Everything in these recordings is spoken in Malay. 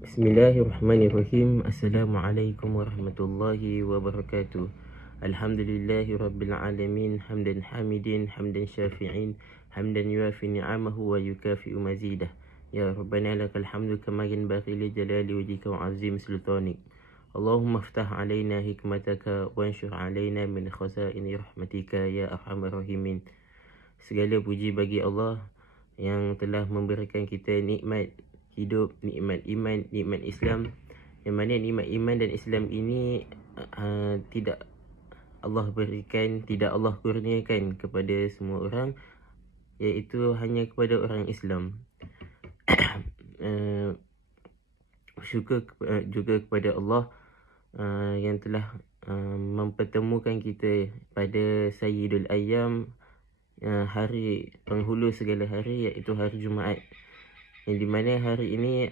Bismillahirrahmanirrahim. Assalamualaikum warahmatullahi wabarakatuh. Alhamdulillahi rabbil alamin. Hamdan hamidin, hamdan syafi'in, hamdan yuafi ni'amahu wa yukafi'u mazidah. Ya Rabbana lakal hamdu kama yanbaghi li jalali wajhika wa azim sultanik. Allahumma aftah alaina hikmataka wa anshur alaina min khazaini rahmatika ya arhamar rahimin. Segala puji bagi Allah yang telah memberikan kita nikmat hidup, nikmat iman, nikmat Islam, yang mana nikmat iman dan Islam ini tidak Allah berikan, tidak Allah kurniakan kepada semua orang, iaitu hanya kepada orang Islam. Syukur juga kepada Allah yang telah mempertemukan kita pada Sayyidul Ayyam, hari penghulu segala hari, iaitu hari Jumaat, yang di mana hari ini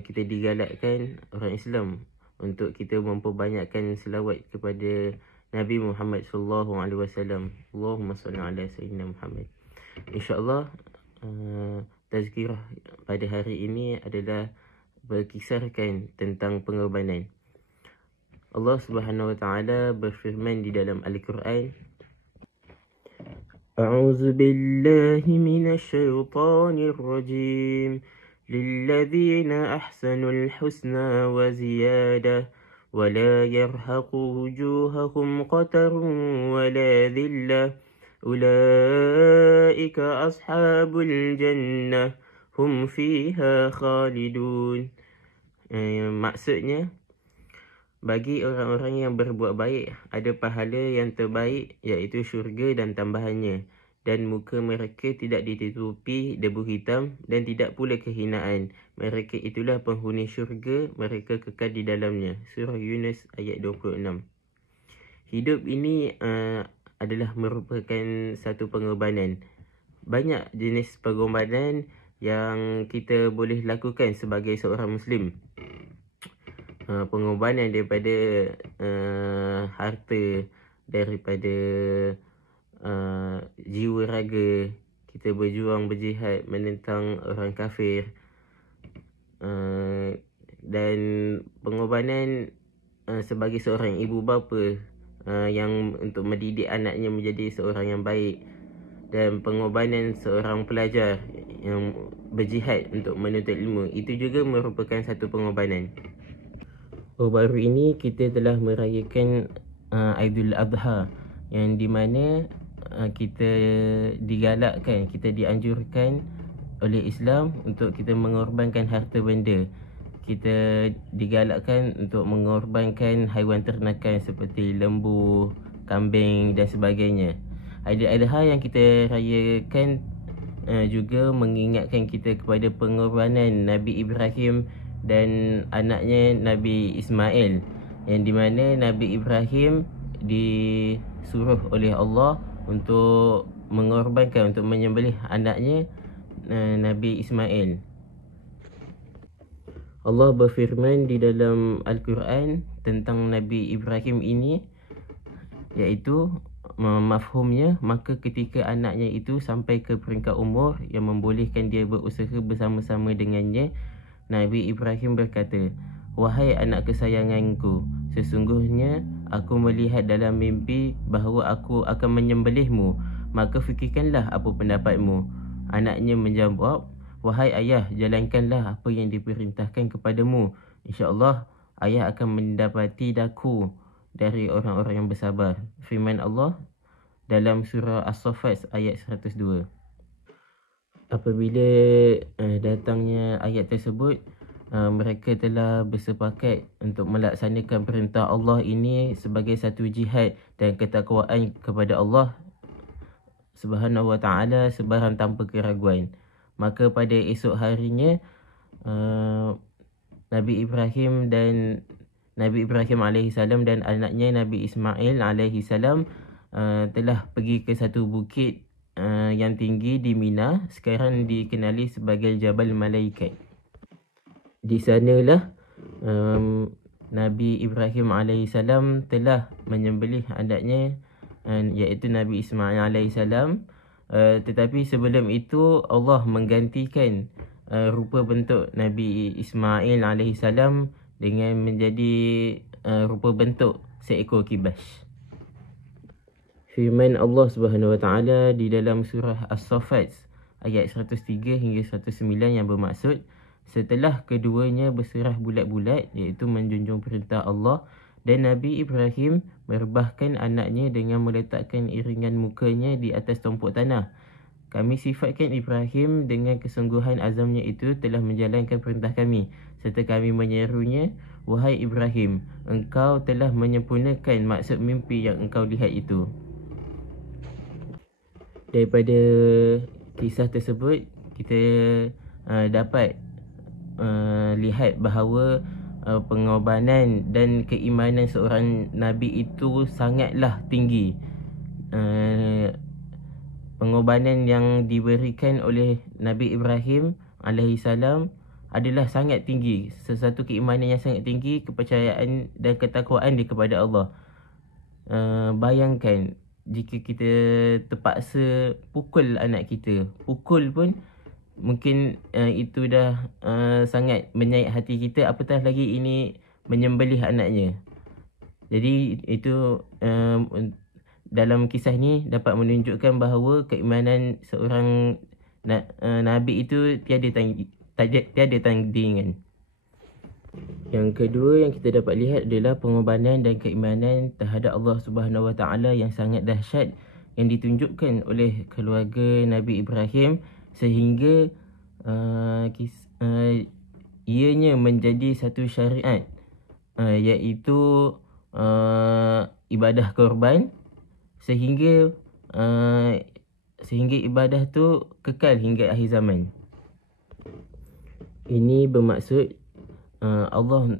kita digalakkan orang Islam untuk kita memperbanyakkan selawat kepada Nabi Muhammad sallallahu alaihi wasallam. Allahumma salli ala sayyidina Muhammad. Insya-Allah tazkirah pada hari ini adalah berkisarkan tentang pengorbanan. Allah Subhanahu wa taala berfirman di dalam Al-Quran, أعوذ بالله من الشيطان الرجيم للذين أحسنوا الحسنى وزيادة ولا يرهق وجوههم قتر ولا ذلة أولئك أصحاب الجنة هم فيها خالدون. Maksudnya, bagi orang-orang yang berbuat baik ada pahala yang terbaik, iaitu syurga dan tambahannya, dan muka mereka tidak ditutupi debu hitam dan tidak pula kehinaan. Mereka itulah penghuni syurga, mereka kekal di dalamnya. Surah Yunus ayat 26. Hidup ini adalah merupakan satu pengorbanan. Banyak jenis pengorbanan yang kita boleh lakukan sebagai seorang Muslim. Pengorbanan daripada harta, daripada jiwa raga, kita berjuang berjihad menentang orang kafir, dan pengorbanan sebagai seorang ibu bapa yang untuk mendidik anaknya menjadi seorang yang baik, dan pengorbanan seorang pelajar yang berjihad untuk menuntut ilmu, itu juga merupakan satu pengorbanan. Baru ini kita telah merayakan Aidul Adha, yang di mana kita digalakkan, kita dianjurkan oleh Islam untuk kita mengorbankan harta benda. Kita digalakkan untuk mengorbankan haiwan ternakan seperti lembu, kambing dan sebagainya. Aidil Adha yang kita rayakan juga mengingatkan kita kepada pengorbanan Nabi Ibrahim dan anaknya Nabi Ismail, yang di mana Nabi Ibrahim disuruh oleh Allah untuk mengorbankan, untuk menyembelih anaknya Nabi Ismail. Allah berfirman di dalam Al-Quran tentang Nabi Ibrahim ini, iaitu mafhumnya, maka ketika anaknya itu sampai ke peringkat umur yang membolehkan dia berusaha bersama-sama dengannya, Nabi Ibrahim berkata, "Wahai anak kesayanganku, sesungguhnya aku melihat dalam mimpi bahawa aku akan menyembelihmu, maka fikirkanlah apa pendapatmu." Anaknya menjawab, "Wahai ayah, jalankanlah apa yang diperintahkan kepadamu. InsyaAllah ayah akan mendapati daku dari orang-orang yang bersabar." Firman Allah dalam surah As-Saffat ayat 102. Apabila datangnya ayat tersebut, mereka telah bersepakat untuk melaksanakan perintah Allah ini sebagai satu jihad dan ketakwaan kepada Allah Subhanahu wa ta'ala sebarang tanpa keraguan. Maka pada esok harinya, Nabi Ibrahim AS dan anaknya Nabi Ismail AS telah pergi ke satu bukit yang tinggi di Mina, sekarang dikenali sebagai Jabal Malaikat. Di sanalah Nabi Ibrahim AS telah menyembelih anaknya, iaitu Nabi Ismail AS. Tetapi sebelum itu Allah menggantikan rupa bentuk Nabi Ismail alaihissalam dengan menjadi rupa bentuk seekor kibas. Firman Allah Subhanahu Wa Taala di dalam surah As-Saffat ayat 103 hingga 109 yang bermaksud, setelah keduanya berserah bulat-bulat, iaitu menjunjung perintah Allah, dan Nabi Ibrahim merebahkan anaknya dengan meletakkan iringan mukanya di atas tumpuk tanah. Kami sifatkan Ibrahim dengan kesungguhan azamnya itu telah menjalankan perintah kami, serta kami menyerunya, wahai Ibrahim, engkau telah menyempurnakan maksud mimpi yang engkau lihat itu. Daripada kisah tersebut, kita dapat lihat bahawa pengorbanan dan keimanan seorang Nabi itu sangatlah tinggi. Pengorbanan yang diberikan oleh Nabi Ibrahim alaihissalam adalah sangat tinggi. Sesuatu keimanan yang sangat tinggi, kepercayaan dan ketakwaan dia kepada Allah. Bayangkan jika kita terpaksa pukul anak kita, pukul pun mungkin itu dah sangat menyayat hati kita, apatah lagi ini menyembelih anaknya. Jadi itu dalam kisah ni dapat menunjukkan bahawa keimanan seorang Nabi itu tiada tandingan. Yang kedua yang kita dapat lihat adalah pengorbanan dan keimanan terhadap Allah Subhanahu Wa Taala yang sangat dahsyat yang ditunjukkan oleh keluarga Nabi Ibrahim, sehingga ianya menjadi satu syariat, iaitu ibadah korban, sehingga ibadah tu kekal hingga akhir zaman. Ini bermaksud Allah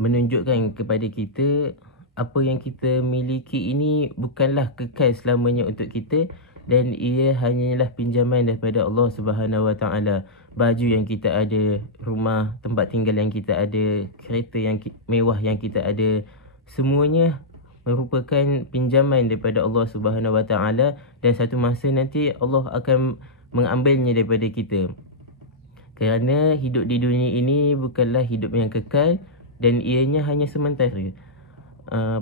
menunjukkan kepada kita apa yang kita miliki ini bukanlah kekal selamanya untuk kita, dan ia hanyalah pinjaman daripada Allah Subhanahu Wa Taala. Baju yang kita ada, rumah tempat tinggal yang kita ada, kereta yang mewah yang kita ada, semuanya merupakan pinjaman daripada Allah Subhanahu Wa Taala, dan satu masa nanti Allah akan mengambilnya daripada kita. Kerana hidup di dunia ini bukanlah hidup yang kekal, dan ianya hanya sementara.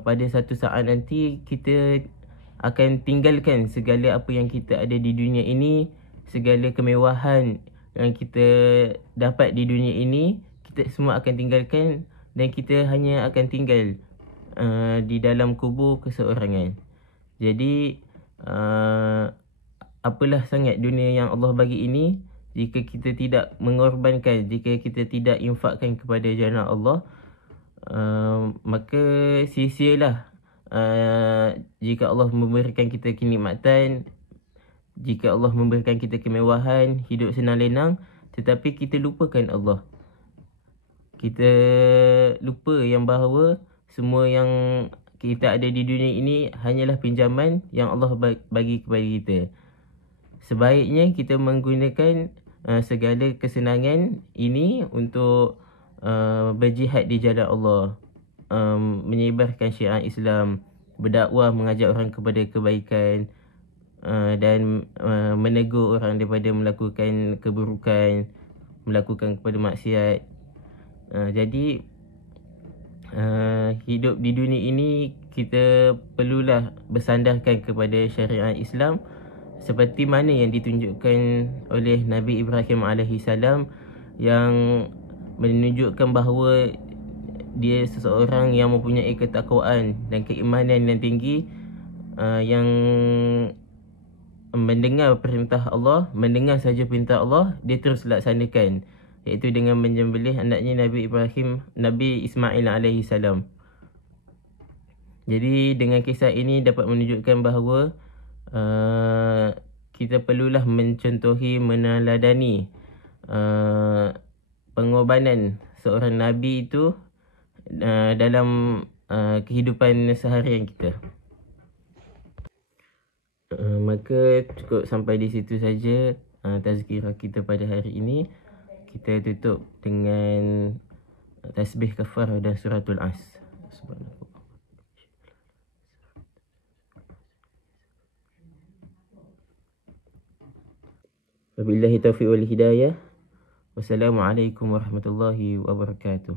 Pada satu saat nanti kita akan tinggalkan segala apa yang kita ada di dunia ini, segala kemewahan yang kita dapat di dunia ini, kita semua akan tinggalkan, dan kita hanya akan tinggal di dalam kubur keseorangan. Jadi apalah sangat dunia yang Allah bagi ini, jika kita tidak mengorbankan, jika kita tidak infakkan kepada jalan Allah, maka sia-sialah jika Allah memberikan kita kenikmatan, jika Allah memberikan kita kemewahan, hidup senang lenang, tetapi kita lupakan Allah. Kita lupa yang bahawa semua yang kita ada di dunia ini hanyalah pinjaman yang Allah bagi kepada kita. Sebaiknya kita menggunakan segala kesenangan ini untuk berjihad di jalan Allah, menyebarkan syiar Islam, berdakwah, mengajak orang kepada kebaikan, dan menegur orang daripada melakukan keburukan, melakukan kepada maksiat. Jadi hidup di dunia ini kita perlulah bersandarkan kepada syariat Islam, seperti mana yang ditunjukkan oleh Nabi Ibrahim alaihissalam, yang menunjukkan bahawa dia seseorang yang mempunyai ketakwaan dan keimanan yang tinggi, yang mendengar perintah Allah, mendengar saja perintah Allah, dia terus laksanakan, iaitu dengan menyembelih anaknya Nabi Ismail alaihissalam. Jadi dengan kisah ini dapat menunjukkan bahawa kita perlulah mencontohi, meneladani pengorbanan seorang Nabi itu dalam kehidupan seharian kita. Maka cukup sampai di situ saja tazkirah kita pada hari ini. Kita tutup dengan tasbih kafarah dan suratul As. Subhanallah. Wabillahi taufiq wal hidayah. Wassalamualaikum warahmatullahi wabarakatuh.